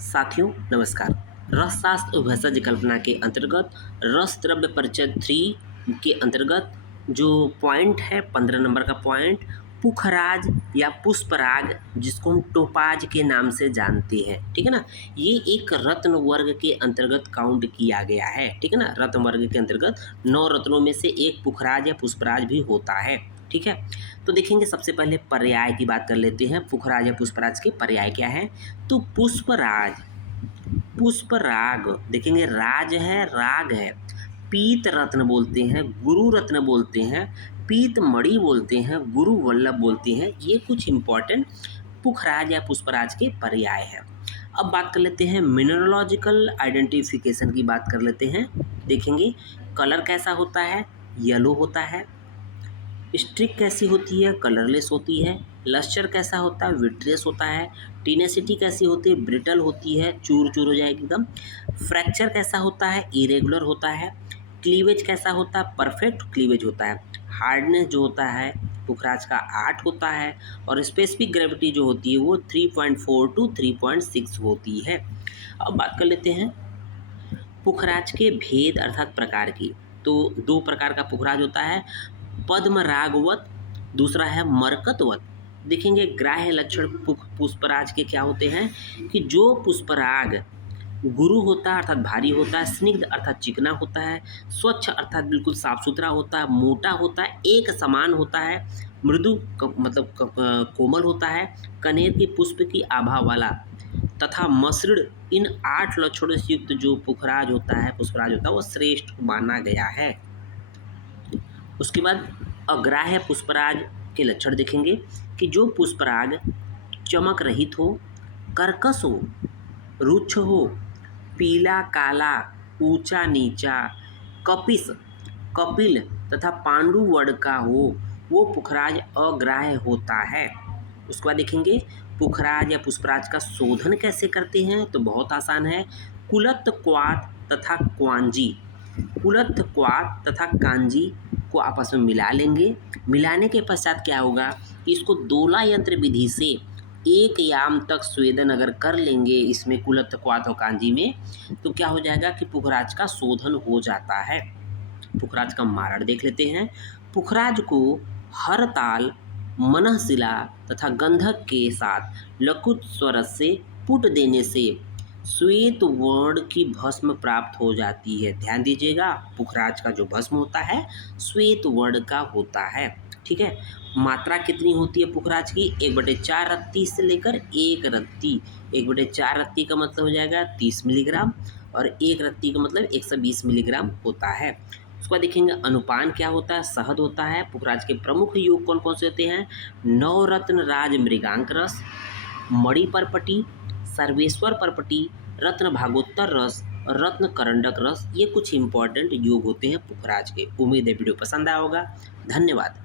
साथियों नमस्कार। रसशास्त्र भैषज कल्पना के अंतर्गत रस द्रव्य परिचय 3 के अंतर्गत जो पॉइंट है 15 नंबर का पॉइंट पुखराज या पुष्पराग, जिसको हम टोपाज के नाम से जानते हैं, ठीक है ना। ये एक रत्न वर्ग के अंतर्गत काउंट किया गया है, ठीक है ना। रत्न वर्ग के अंतर्गत 9 रत्नों में से एक पुखराज या पुष्पराज भी होता है, ठीक है। तो देखेंगे सबसे पहले पर्याय की बात कर लेते हैं। पुखराज या पुष्पराज के पर्याय क्या है। तो पुष्पराज, पुष्पराग, देखेंगे राज है, राग है, पीत रत्न बोलते हैं, गुरु रत्न बोलते हैं, पीत मणि बोलते हैं, गुरु वल्लभ बोलते हैं। ये कुछ इंपॉर्टेंट पुखराज या पुष्पराज के पर्याय है। अब बात कर लेते हैं मिनरोलॉजिकल आइडेंटिफिकेशन की बात कर लेते हैं। देखेंगे कलर कैसा होता है, येलो होता है। स्ट्रिक कैसी होती है, कलरलेस होती है। लस्टर कैसा होता है, विट्रियस होता है। टीनेसिटी कैसी होती है, ब्रिटल होती है, चूर चूर हो जाएगी एकदम। फ्रैक्चर कैसा होता है, इरेगुलर होता है। क्लीवेज कैसा होता है, परफेक्ट क्लीवेज होता है। हार्डनेस जो होता है पुखराज का 8 होता है, और स्पेसिफिक ग्रेविटी जो होती है वो 3.4 टू 3.6 होती है। अब बात कर लेते हैं पुखराज के भेद अर्थात प्रकार की। तो 2 प्रकार का पुखराज होता है, पद्मरागवत, दूसरा है मरकतवत। देखेंगे ग्राह्य लक्षण पुष्पराज के क्या होते हैं कि जो पुष्पराग गुरु होता है अर्थात भारी होता है, स्निग्ध अर्थात चिकना होता है, स्वच्छ अर्थात बिल्कुल साफ सुथरा होता है, मोटा होता है, एक समान होता है, मृदु कोमल होता है, कनेर के पुष्प की आभा वाला तथा मसृण, इन 8 लक्षणों से युक्त जो पुखराज होता है, पुष्पराज होता है, वो श्रेष्ठ माना गया है। उसके बाद अग्राह्य पुष्पराज के लक्षण देखेंगे कि जो पुष्पराग चमक रहित हो, कर्कश हो, रुक्ष हो, पीला काला, ऊंचा नीचा, कपिस, कपिल तथा पांडु वर्ण का हो, वो पुखराज अग्राह्य होता है। उसके बाद देखेंगे पुखराज या पुष्पराज का शोधन कैसे करते हैं। तो बहुत आसान है। कुलत क्वात तथा क्वांजी, कुलत क्वात तथा कांजी को आपस में मिला लेंगे। मिलाने के पश्चात क्या होगा कि इसको दोला यंत्र विधि से 1 याम तक स्वेदन अगर कर लेंगे इसमें कुलत क्वात और कांजी में, तो क्या हो जाएगा कि पुखराज का शोधन हो जाता है। पुखराज का मारण देख लेते हैं। पुखराज को हर ताल, मनःशिला तथा गंधक के साथ लकुत स्वरस से पुट देने से श्वेत वर्ण की भस्म प्राप्त हो जाती है। ध्यान दीजिएगा, पुखराज का जो भस्म होता है श्वेत वर्ण का होता है, ठीक है। मात्रा कितनी होती है पुखराज की, 1/4 रत्ती से लेकर 1 रत्ती। 1/4 रत्ती का मतलब हो जाएगा 30 मिलीग्राम, और 1 रत्ती का मतलब 120 मिलीग्राम होता है। उसके बाद देखेंगे अनुपान क्या होता है, शहद होता है। पुखराज के प्रमुख योग कौन कौन से होते हैं, नवरत्न राज मृगांक रस, मणि परपटी, सर्वेश्वर परपटी, रत्न भागोत्तर रस और रत्न करंडक रस। ये कुछ इंपॉर्टेंट योग होते हैं पुखराज के। उम्मीद है वीडियो पसंद आया होगा। धन्यवाद।